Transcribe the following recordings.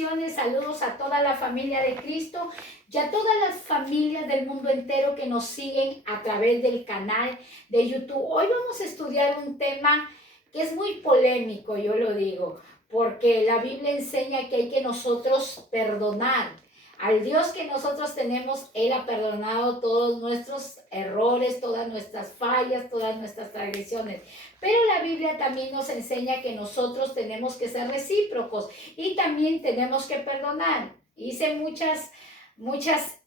bendiciones, saludos a toda la familia de Cristo y a todas las familias del mundo entero que nos siguen a través del canal de YouTube. Hoy vamos a estudiar un tema que es muy polémico, yo lo digo, porque la Biblia enseña que hay que nosotros perdonar. Al Dios que nosotros tenemos, Él ha perdonado todos nuestros errores, todas nuestras fallas, todas nuestras transgresiones. Pero la Biblia también nos enseña que nosotros tenemos que ser recíprocos y también tenemos que perdonar. Hice muchas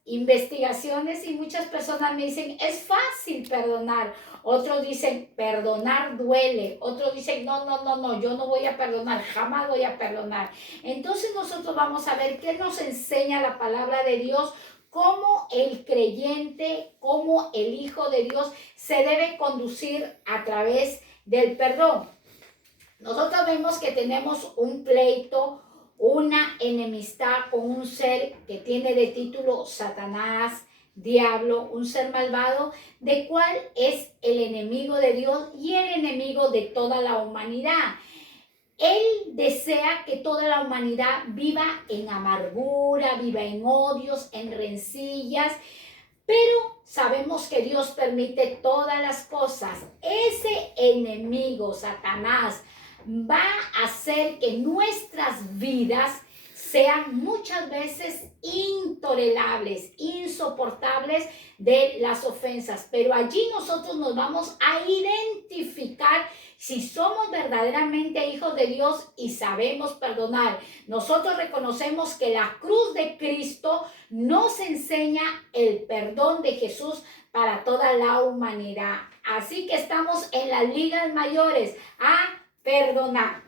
investigaciones y muchas personas me dicen, es fácil perdonar. Otros dicen, perdonar duele. Otros dicen, no, yo no voy a perdonar, jamás voy a perdonar. Entonces nosotros vamos a ver qué nos enseña la palabra de Dios, cómo el creyente, cómo el Hijo de Dios se debe conducir a través del perdón. Nosotros vemos que tenemos un pleito, una enemistad con un ser que tiene de título Satanás, diablo, un ser malvado, de cual es el enemigo de Dios y el enemigo de toda la humanidad. Él desea que toda la humanidad viva en amargura, viva en odios, en rencillas, pero sabemos que Dios permite todas las cosas. Ese enemigo, Satanás, va a hacer que nuestras vidas sean muchas veces intolerables, insoportables de las ofensas. Pero allí nosotros nos vamos a identificar si somos verdaderamente hijos de Dios y sabemos perdonar. Nosotros reconocemos que la cruz de Cristo nos enseña el perdón de Jesús para toda la humanidad. Así que estamos en las ligas mayores a perdonar.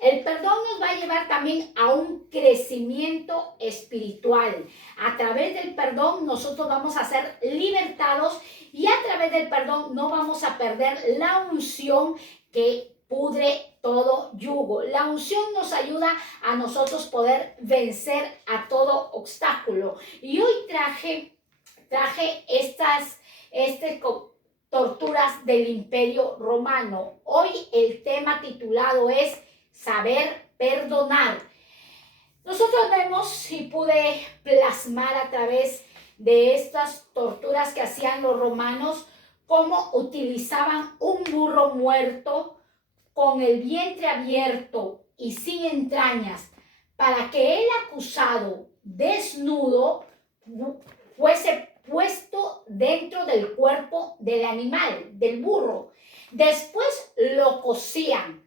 El perdón nos va a llevar también a un crecimiento espiritual. A través del perdón nosotros vamos a ser libertados y a través del perdón no vamos a perder la unción que pudre todo yugo. La unción nos ayuda a nosotros poder vencer a todo obstáculo. Y hoy traje estas torturas del Imperio Romano. Hoy el tema titulado es saber perdonar. Nosotros vemos y pude plasmar a través de estas torturas que hacían los romanos cómo utilizaban un burro muerto con el vientre abierto y sin entrañas para que el acusado desnudo fuese puesto dentro del cuerpo del animal, del burro. Después lo cosían.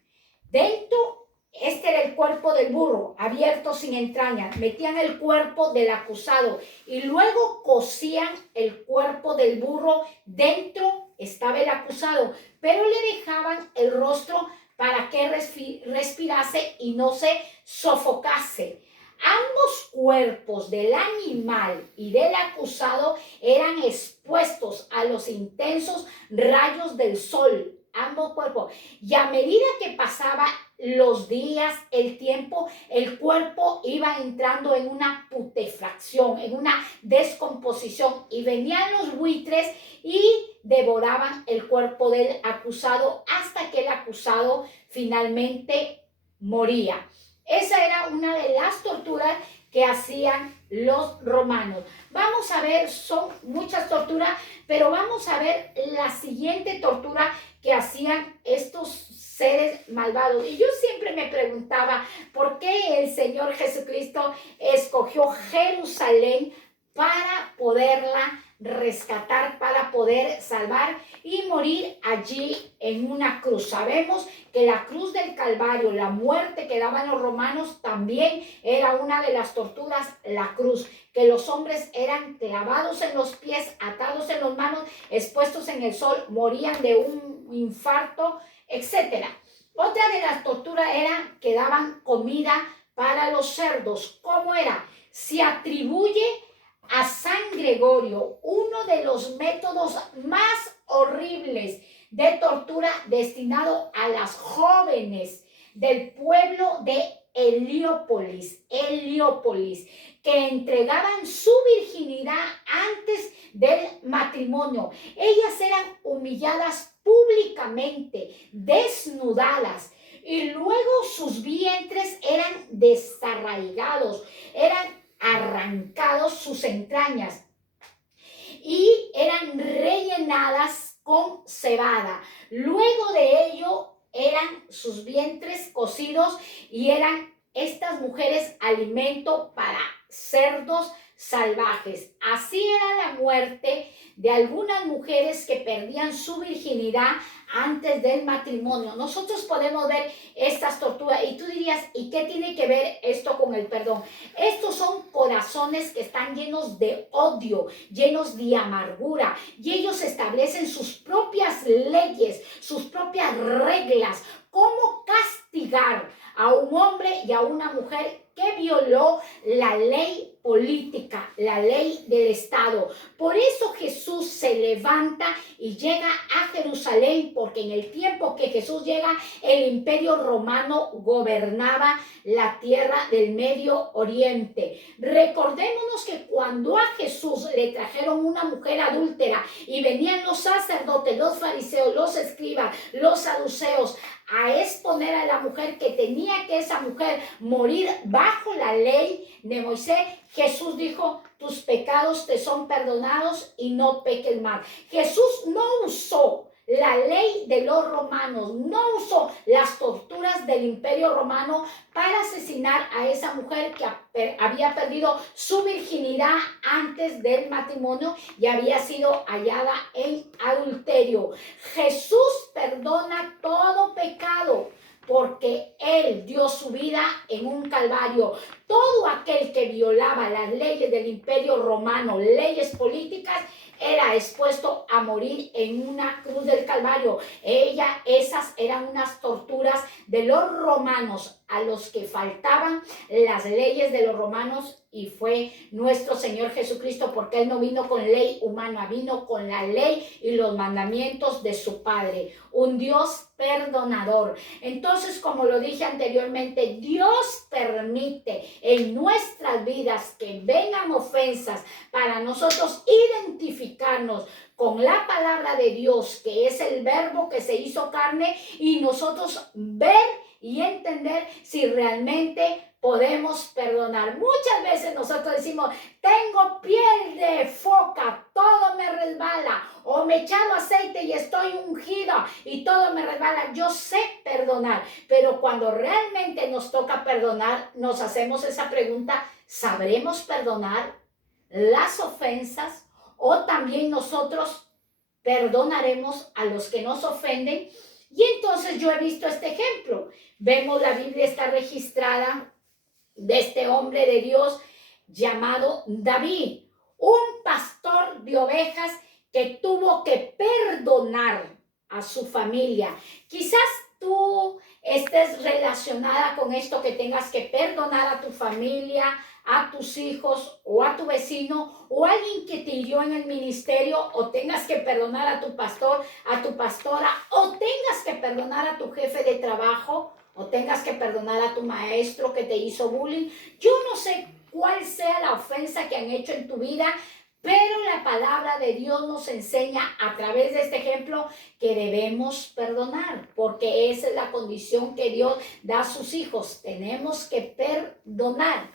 Este era el cuerpo del burro, abierto sin entrañas. Metían el cuerpo del acusado y luego cosían el cuerpo del burro. Dentro estaba el acusado, pero le dejaban el rostro para que respirase y no se sofocase. Ambos cuerpos del animal y del acusado eran expuestos a los intensos rayos del sol. Ambos cuerpos. Y a medida que pasaba los días, el tiempo, el cuerpo iba entrando en una putrefacción, en una descomposición. Y venían los buitres y devoraban el cuerpo del acusado hasta que el acusado finalmente moría. Esa era una de las torturas que hacían los romanos. Vamos a ver, son muchas torturas, pero vamos a ver la siguiente tortura que hacían estos seres malvados. Y yo siempre me preguntaba, ¿por qué el Señor Jesucristo escogió Jerusalén para poderla rescatar, para poder salvar y morir allí en una cruz? Sabemos que la cruz del Calvario, la muerte que daban los romanos, también era una de las torturas, la cruz, que los hombres eran clavados en los pies, atados en las manos, expuestos en el sol, morían de un infarto, etc. Otra de las torturas era que daban comida para los cerdos. ¿Cómo era? Se atribuye a San Gregorio uno de los métodos más horribles de tortura destinado a las jóvenes del pueblo de Heliópolis, que entregaban su virginidad antes del matrimonio. Ellas eran humilladas públicamente, desnudadas, y luego sus vientres eran desarraigados, eran arrancados sus entrañas y eran rellenadas con cebada. Luego de ello eran sus vientres cocidos y eran estas mujeres alimento para cerdos salvajes. Así era la muerte de algunas mujeres que perdían su virginidad antes del matrimonio. Nosotros podemos ver estas torturas y tú dirías, ¿y qué tiene que ver esto con el perdón? Estos son corazones que están llenos de odio, llenos de amargura, y ellos establecen sus propias leyes, sus propias reglas, cómo castigar a un hombre y a una mujer que violó la ley política, la ley del Estado. Por eso Jesús se levanta y llega a Jerusalén, porque en el tiempo que Jesús llega, el Imperio Romano gobernaba la tierra del Medio Oriente. Recordémonos que cuando a Jesús le trajeron una mujer adúltera y venían los sacerdotes, los fariseos, los escribas, los saduceos, a exponer a la mujer que tenía que esa mujer morir bajo la ley de Moisés, Jesús dijo, tus pecados te son perdonados y no peques más. Jesús no usó la ley de los romanos, no usó las torturas del Imperio Romano para asesinar a esa mujer que había perdido su virginidad antes del matrimonio y había sido hallada en adulterio. Jesús perdona todo pecado porque Él dio su vida en un calvario. Todo aquel que violaba las leyes del Imperio Romano, leyes políticas, era expuesto a morir en una cruz del Calvario. Esas eran unas torturas de los romanos a los que faltaban las leyes de los romanos, y fue nuestro Señor Jesucristo, porque Él no vino con ley humana, vino con la ley y los mandamientos de su Padre, un Dios perdonador. Entonces, como lo dije anteriormente, Dios permite en nuestras vidas que vengan ofensas para nosotros identificarnos con la palabra de Dios, que es el verbo que se hizo carne, y nosotros ver y entender si realmente podemos perdonar. Muchas veces nosotros decimos, tengo piel de foca, todo me resbala, o me he echado aceite y estoy ungida y todo me resbala. Yo sé perdonar, pero cuando realmente nos toca perdonar, nos hacemos esa pregunta, ¿sabremos perdonar las ofensas? O también nosotros perdonaremos a los que nos ofenden. Y entonces yo he visto este ejemplo. Vemos, la Biblia está registrada de este hombre de Dios llamado David, un pastor de ovejas que tuvo que perdonar a su familia. Quizás tú estés relacionada con esto, que tengas que perdonar a tu familia, a tus hijos o a tu vecino o a alguien que te hirió en el ministerio, o tengas que perdonar a tu pastor, a tu pastora, o tengas que perdonar a tu jefe de trabajo, o tengas que perdonar a tu maestro que te hizo bullying. Yo no sé cuál sea la ofensa que han hecho en tu vida, pero la palabra de Dios nos enseña a través de este ejemplo que debemos perdonar, porque esa es la condición que Dios da a sus hijos. Tenemos que perdonar.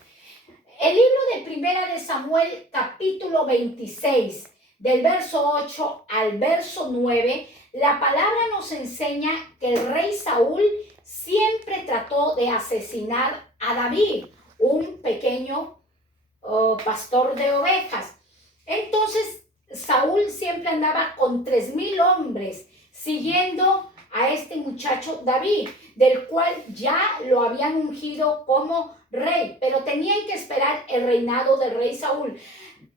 El libro de Primera de Samuel, capítulo 26, del verso 8 al verso 9, la palabra nos enseña que el rey Saúl siempre trató de asesinar a David, un pequeño pastor de ovejas. Entonces, Saúl siempre andaba con 3,000 hombres siguiendo a este muchacho David, del cual ya lo habían ungido como rey, pero tenían que esperar el reinado del rey Saúl.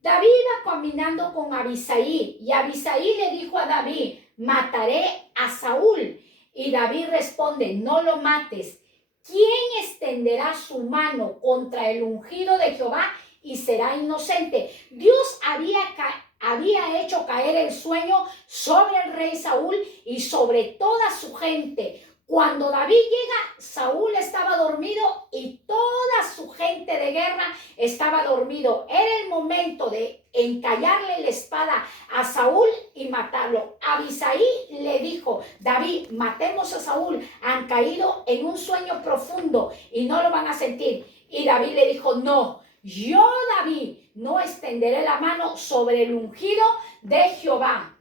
David iba caminando con Abisai, y Abisai le dijo a David, mataré a Saúl. Y David responde, no lo mates. ¿Quién extenderá su mano contra el ungido de Jehová y será inocente? Dios había hecho caer el sueño sobre el rey Saúl y sobre toda su gente. Cuando David llega, Saúl estaba dormido y toda su gente de de guerra estaba dormido. Era el momento de encallarle la espada a Saúl y matarlo. Abisai le dijo: David, matemos a Saúl. Han caído en un sueño profundo y no lo van a sentir. Y David le dijo: no, yo, David, no extenderé la mano sobre el ungido de Jehová.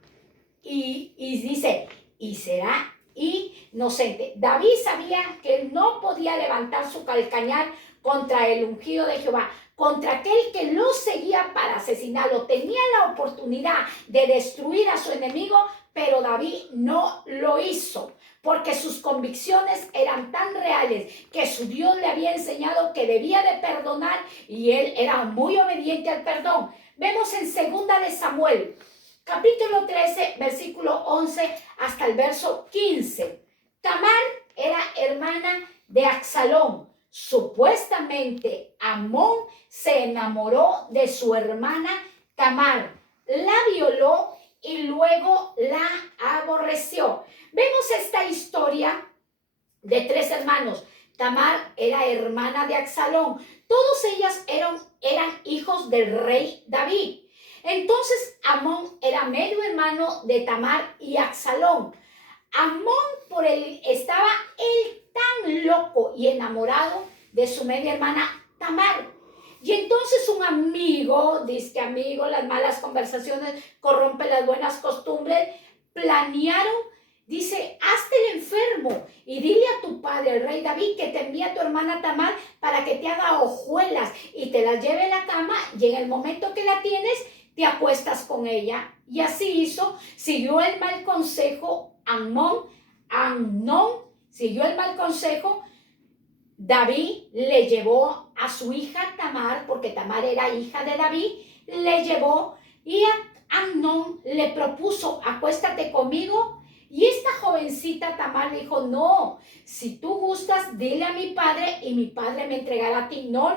Y dice, y será inocente. David sabía que él no podía levantar su calcañar contra el ungido de Jehová, contra aquel que lo seguía para asesinarlo. Tenía la oportunidad de destruir a su enemigo, pero David no lo hizo, porque sus convicciones eran tan reales que su Dios le había enseñado que debía de perdonar y él era muy obediente al perdón. Vemos en 2 de Samuel, capítulo 13, versículo 11 hasta el verso 15. Tamar era hermana de Absalón. Supuestamente Amón se enamoró de su hermana Tamar, la violó y luego la aborreció. Vemos esta historia de 3 hermanos. Tamar era hermana de Absalón. Todos ellas eran hijos del rey David. Entonces Amón era medio hermano de Tamar y Absalón. Amón estaba él tan loco y enamorado de su media hermana Tamar. Y entonces un amigo, dice que amigo, las malas conversaciones corrompen las buenas costumbres, planearon, dice, hazte el enfermo y dile a tu padre, el rey David, que te envíe a tu hermana Tamar para que te haga hojuelas y te las lleve a la cama, y en el momento que la tienes, te acuestas con ella. Y así hizo. Siguió el mal consejo Amnón siguió el mal consejo. David le llevó a su hija Tamar, porque Tamar era hija de David, le llevó y a Amnón le propuso: acuéstate conmigo. Y esta jovencita Tamar dijo: no, si tú gustas, dile a mi padre y mi padre me entregará a ti. No.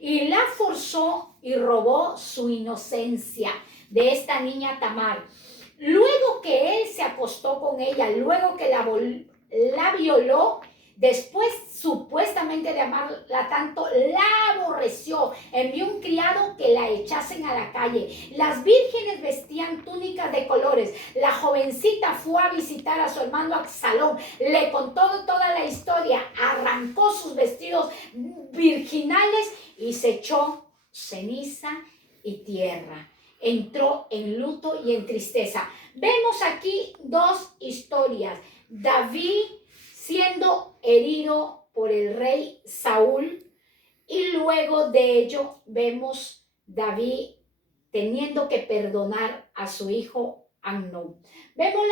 Y la forzó y robó su inocencia de esta niña Tamar. Luego que él se acostó con ella, luego que la violó, después supuestamente de amarla tanto, la aborreció. Envió un criado que la echasen a la calle. Las vírgenes vestían túnicas de colores. La jovencita fue a visitar a su hermano Absalón, le contó toda la historia, arrancó sus vestidos virginales y se echó ceniza y tierra. Entró en luto y en tristeza. Vemos aquí 2 historias. David siendo herido por el rey Saúl, y luego de ello vemos David teniendo que perdonar a su hijo Amnón. Vemos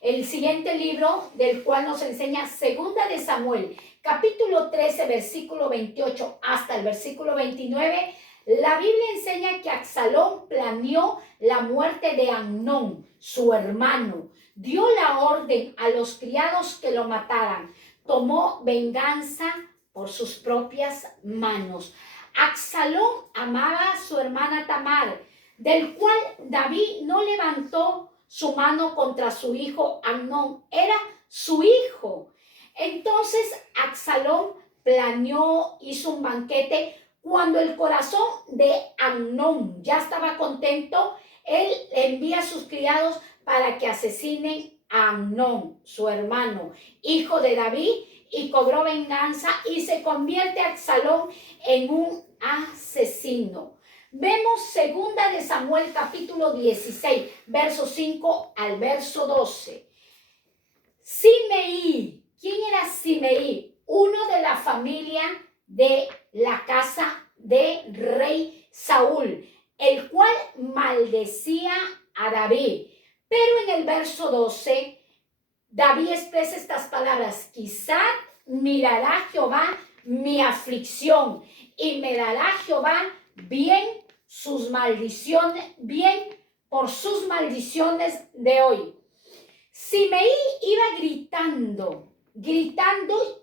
el siguiente libro, del cual nos enseña 2 de Samuel, capítulo 13, versículo 28 hasta el versículo 29. La Biblia enseña que Absalón planeó la muerte de Amnón, su hermano. Dio la orden a los criados que lo mataran. Tomó venganza por sus propias manos. Absalón amaba a su hermana Tamar, del cual David no levantó su mano contra su hijo Amnón. Era su hijo. Entonces Absalón planeó, hizo un banquete. Cuando el corazón de Amnón ya estaba contento, él envía a sus criados para que asesinen a Amnón, su hermano, hijo de David, y cobró venganza y se convierte Absalón en un asesino. Vemos 2 de Samuel capítulo 16, verso 5 al verso 12. Simeí. ¿Quién era Simeí? Uno de la familia de la casa de rey Saúl, el cual maldecía a David. Pero en el verso 12, David expresa estas palabras: quizá mirará Jehová mi aflicción y me dará Jehová bien por sus maldiciones de hoy. Simeí iba gritando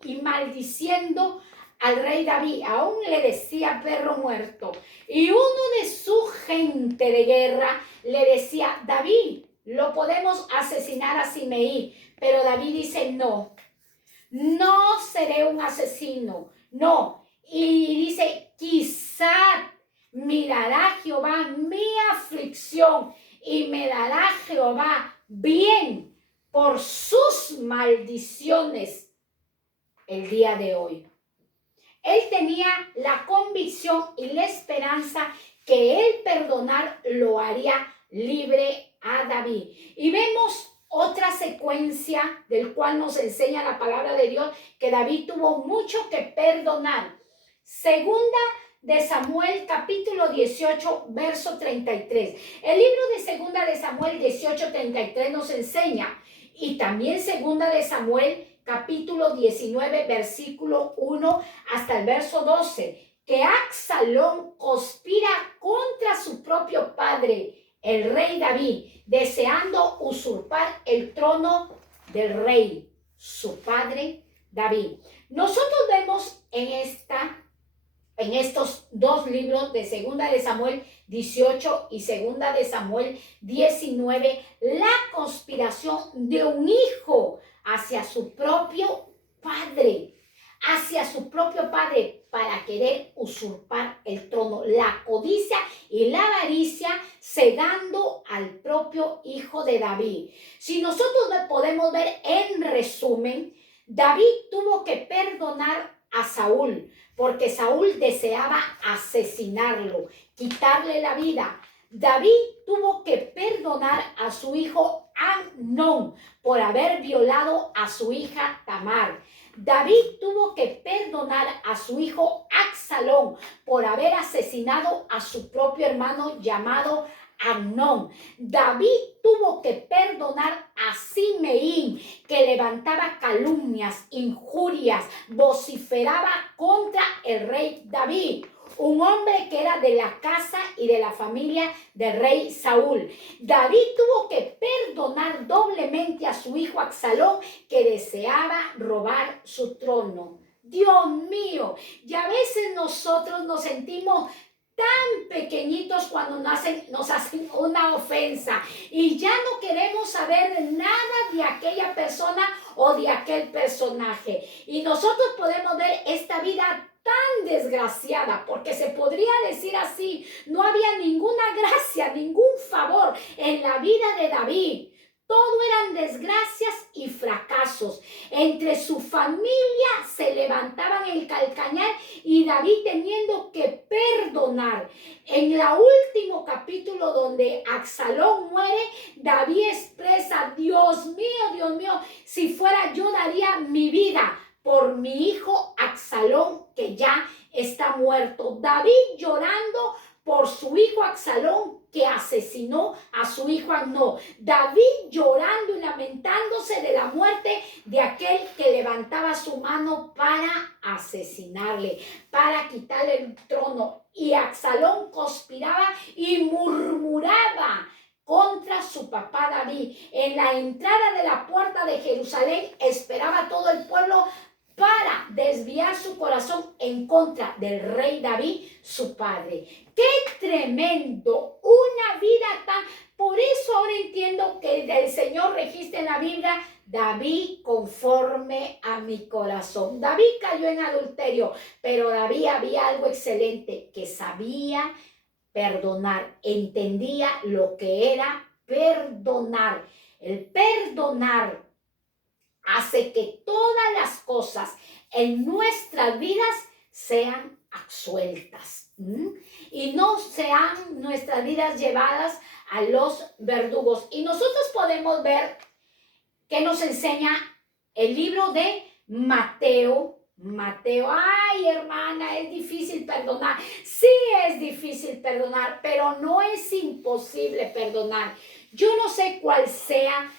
y maldiciendo al rey David. Aún le decía perro muerto. Y uno de su gente de guerra le decía: David, lo podemos asesinar a Simeí. Pero David dice: no no seré un asesino, no. Y dice, quizá mirará Jehová mi aflicción y me dará Jehová bien por sus maldiciones el día de hoy. Él tenía la convicción y la esperanza que el perdonar lo haría libre a David. Y vemos otra secuencia del cual nos enseña la palabra de Dios que David tuvo mucho que perdonar. Segunda de Samuel, capítulo 18, verso 33. El libro de Segunda de Samuel 18, 33 nos enseña, y también Segunda de Samuel, capítulo 19, versículo 1 hasta el verso 12, que Absalón conspira contra su propio padre, el rey David, deseando usurpar el trono del rey, su padre David. Nosotros vemos en estos dos libros de Segunda de Samuel 18 y Segunda de Samuel 19, la conspiración de un hijo hacia su propio padre, para querer usurpar el trono, la codicia y la avaricia cegando al propio hijo de David. Si nosotros podemos ver en resumen, David tuvo que perdonar a Saúl, porque Saúl deseaba asesinarlo, quitarle la vida. David tuvo que perdonar a su hijo Amnón por haber violado a su hija Tamar. David tuvo que perdonar a su hijo Absalón por haber asesinado a su propio hermano llamado Amnón. David tuvo que perdonar a Simeín, que levantaba calumnias, injurias, vociferaba contra el rey David, un hombre que era de la casa y de la familia del rey Saúl. David tuvo que perdonar doblemente a su hijo Absalón, que deseaba robar su trono. Dios mío, y a veces nosotros nos sentimos tan pequeñitos cuando nos hacen una ofensa y ya no queremos saber nada de aquella persona o de aquel personaje. Y nosotros podemos ver esta vida tan desgraciada, porque se podría decir así, no había ninguna gracia, ningún favor en la vida de David. Todo eran desgracias y fracasos. Entre su familia se levantaban el calcañar y David teniendo que perdonar. En el último capítulo donde Absalón muere, David expresa, Dios mío, si fuera yo daría mi vida por mi hijo Absalón, que ya está muerto. David llorando por su hijo Absalón, que asesinó a su hijo Amnón. David llorando y lamentándose de la muerte de aquel que levantaba su mano para asesinarle, para quitarle el trono. Y Absalón conspiraba y murmuraba contra su papá David. En la entrada de la puerta de Jerusalén esperaba todo el pueblo para desviar su corazón en contra del rey David, su padre. ¡Qué tremendo! Una vida tan... Por eso ahora entiendo que el Señor registra en la Biblia, David conforme a mi corazón. David cayó en adulterio, pero David había algo excelente, que sabía perdonar, entendía lo que era perdonar. El perdonar hace que todas las cosas en nuestras vidas sean absueltas y no sean nuestras vidas llevadas a los verdugos. Y nosotros podemos ver que nos enseña el libro de Mateo. Ay, hermana, es difícil perdonar. Sí es difícil perdonar, pero no es imposible perdonar. Yo no sé cuál sea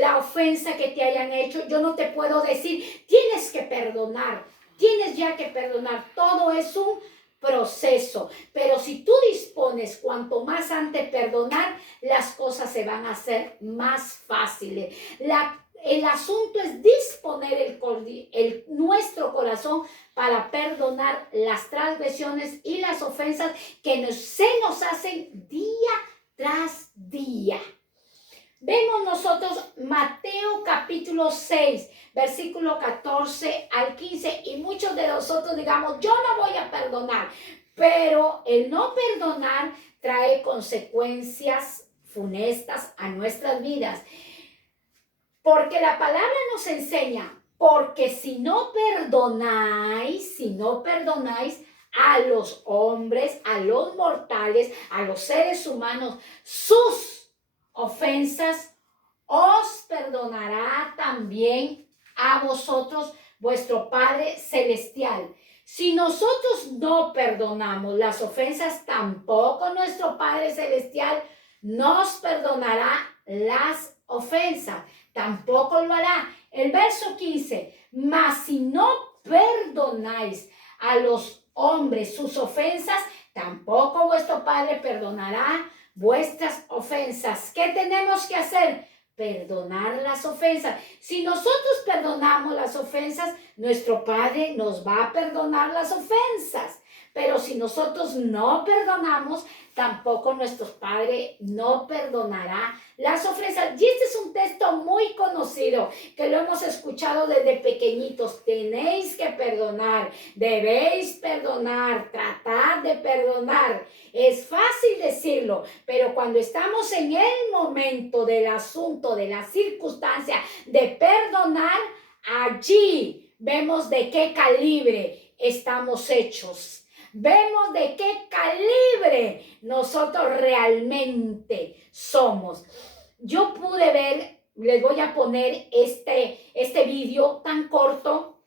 la ofensa que te hayan hecho. Yo no te puedo decir, tienes que perdonar, tienes ya que perdonar. Todo es un proceso, pero si tú dispones cuanto más antes perdonar, las cosas se van a hacer más fáciles. El asunto es disponer nuestro corazón para perdonar las transgresiones y las ofensas que se nos hacen día tras día. Vemos nosotros Mateo capítulo 6, versículo 14 al 15, y muchos de nosotros digamos, yo no voy a perdonar, pero el no perdonar trae consecuencias funestas a nuestras vidas. Porque la palabra nos enseña, porque si no perdonáis a los hombres, a los mortales, a los seres humanos, sus ofensas, os perdonará también a vosotros vuestro Padre Celestial. Si nosotros no perdonamos las ofensas, tampoco nuestro Padre Celestial nos perdonará las ofensas. Tampoco lo hará. El verso 15, mas si no perdonáis a los hombres sus ofensas, tampoco vuestro Padre perdonará vuestras ofensas. ¿Qué tenemos que hacer? Perdonar las ofensas. Si nosotros perdonamos las ofensas, nuestro Padre nos va a perdonar las ofensas. Pero si nosotros no perdonamos, tampoco nuestro Padre no perdonará las ofensas. Y este es un texto muy conocido, que lo hemos escuchado desde pequeñitos. Tenéis que perdonar, debéis perdonar, tratar de perdonar. Es fácil decirlo, pero cuando estamos en el momento del asunto, de la circunstancia de perdonar, allí vemos de qué calibre estamos hechos. Vemos de qué calibre nosotros realmente somos. Yo pude ver, les voy a poner este vídeo tan corto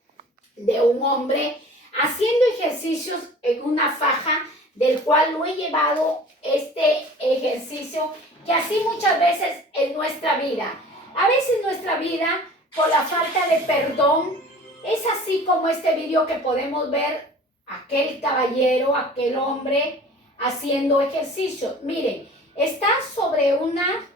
de un hombre haciendo ejercicios en una faja, del cual lo he llevado este ejercicio, que así muchas veces en nuestra vida. A veces nuestra vida, por la falta de perdón, es así como este vídeo que podemos ver, aquel caballero, aquel hombre haciendo ejercicio. Miren, está sobre una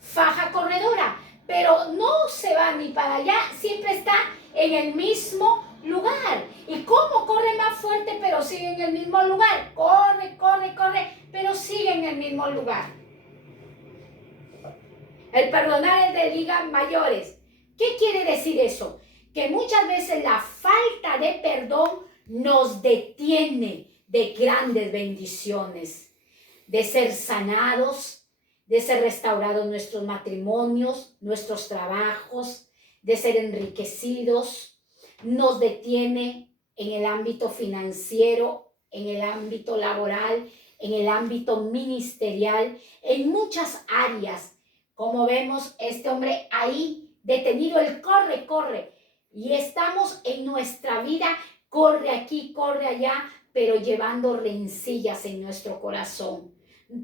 faja corredora, pero no se va ni para allá, siempre está en el mismo lugar. ¿Y cómo corre más fuerte, pero sigue en el mismo lugar? Corre, corre, corre, pero sigue en el mismo lugar. El perdonar es de ligas mayores. ¿Qué quiere decir eso? Que muchas veces la falta de perdón nos detiene de grandes bendiciones, de ser sanados, de ser restaurados nuestros matrimonios, nuestros trabajos, de ser enriquecidos. Nos detiene en el ámbito financiero, en el ámbito laboral, en el ámbito ministerial, en muchas áreas. Como vemos, este hombre ahí detenido, él corre, corre. Y estamos en nuestra vida, corre aquí, corre allá, pero llevando rencillas en nuestro corazón,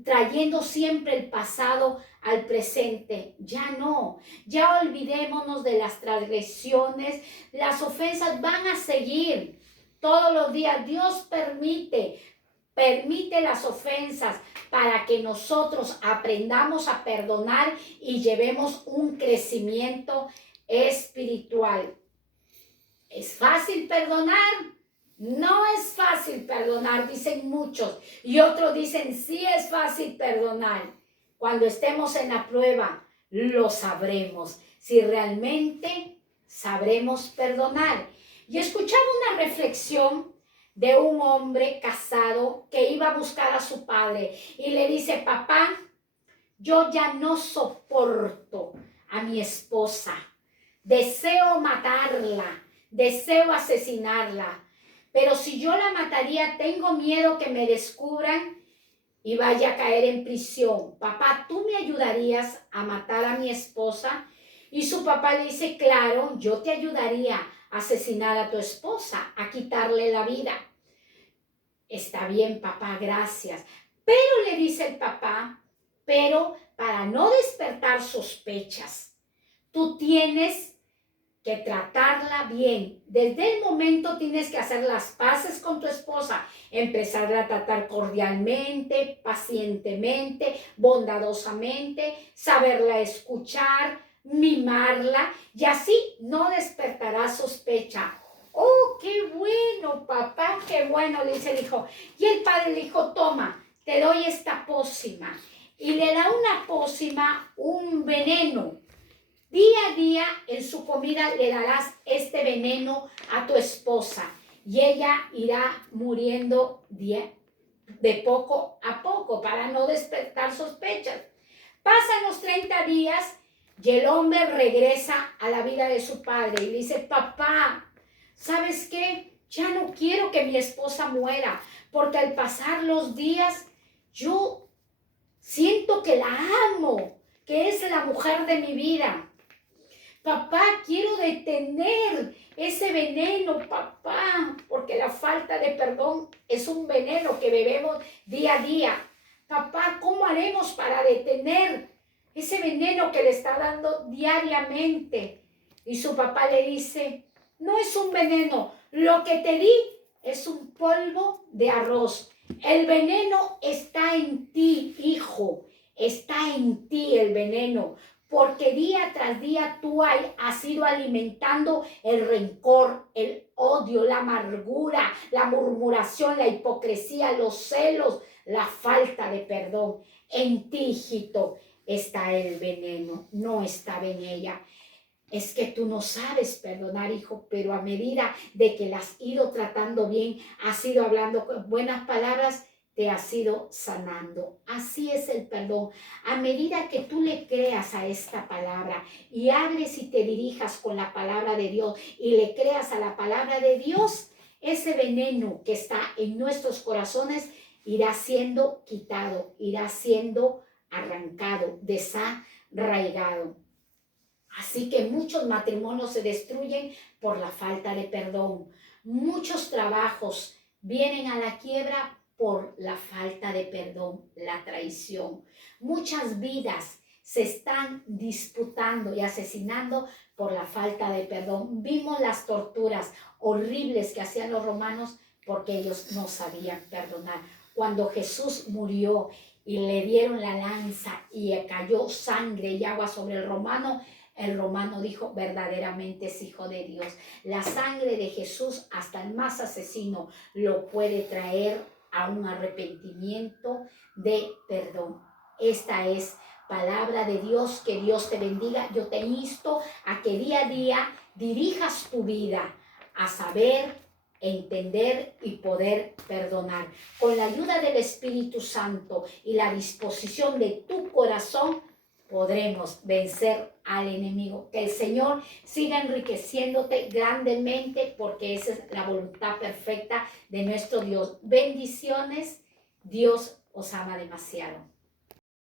trayendo siempre el pasado al presente. Ya no, ya olvidémonos de las transgresiones. Las ofensas van a seguir todos los días. Dios permite las ofensas para que nosotros aprendamos a perdonar y llevemos un crecimiento espiritual. ¿Es fácil perdonar? No es fácil perdonar, dicen muchos. Y otros dicen, sí es fácil perdonar. Cuando estemos en la prueba, lo sabremos. Si realmente sabremos perdonar. Y escuchaba una reflexión de un hombre casado que iba a buscar a su padre y le dice, papá, yo ya no soporto a mi esposa. Deseo matarla. Deseo asesinarla, pero si yo la mataría, tengo miedo que me descubran y vaya a caer en prisión. Papá, ¿tú me ayudarías a matar a mi esposa? Y su papá le dice, claro, yo te ayudaría a asesinar a tu esposa, a quitarle la vida. Está bien, papá, gracias. Pero le dice el papá, pero para no despertar sospechas, tú tienes que tratarla bien. Desde el momento tienes que hacer las paces con tu esposa, empezarla a tratar cordialmente, pacientemente, bondadosamente, saberla escuchar, mimarla, y así no despertará sospecha. Oh, qué bueno, papá, qué bueno, le dice el hijo. Y el padre le dijo, toma, te doy esta pócima. y le da una pócima, un veneno. Día a día en su comida le darás este veneno a tu esposa y ella irá muriendo de poco a poco para no despertar sospechas. Pasan los 30 días y el hombre regresa a la vida de su padre y dice, papá, ¿sabes qué? Ya no quiero que mi esposa muera, porque al pasar los días yo siento que la amo, que es la mujer de mi vida. Papá, quiero detener ese veneno, papá, porque la falta de perdón es un veneno que bebemos día a día. Papá, ¿cómo haremos para detener ese veneno que le está dando diariamente? Y su papá le dice, no es un veneno, lo que te di es un polvo de arroz. El veneno está en ti, hijo, está en ti el veneno. Porque día tras día tú has ido alimentando el rencor, el odio, la amargura, la murmuración, la hipocresía, los celos, la falta de perdón. En ti, hijito, está el veneno, no estaba en ella. Es que tú no sabes perdonar, hijo, pero a medida de que la has ido tratando bien, has ido hablando con buenas palabras, te has ido sanando. Así es el perdón. A medida que tú le creas a esta palabra y hables y te dirijas con la palabra de Dios y le creas a la palabra de Dios, ese veneno que está en nuestros corazones irá siendo quitado, irá siendo arrancado, desarraigado. Así que muchos matrimonios se destruyen por la falta de perdón. Muchos trabajos vienen a la quiebra por la falta de perdón, la traición. Muchas vidas se están disputando y asesinando por la falta de perdón. Vimos las torturas horribles que hacían los romanos porque ellos no sabían perdonar. Cuando Jesús murió y le dieron la lanza y cayó sangre y agua sobre el romano dijo, verdaderamente es hijo de Dios. La sangre de Jesús, hasta el más asesino, lo puede traer a un arrepentimiento de perdón. Esta es palabra de Dios, que Dios te bendiga. Yo te insto a que día a día dirijas tu vida a saber, entender y poder perdonar. Con la ayuda del Espíritu Santo y la disposición de tu corazón, podremos vencer al enemigo. Que el Señor siga enriqueciéndote grandemente, porque esa es la voluntad perfecta de nuestro Dios. Bendiciones. Dios os ama demasiado.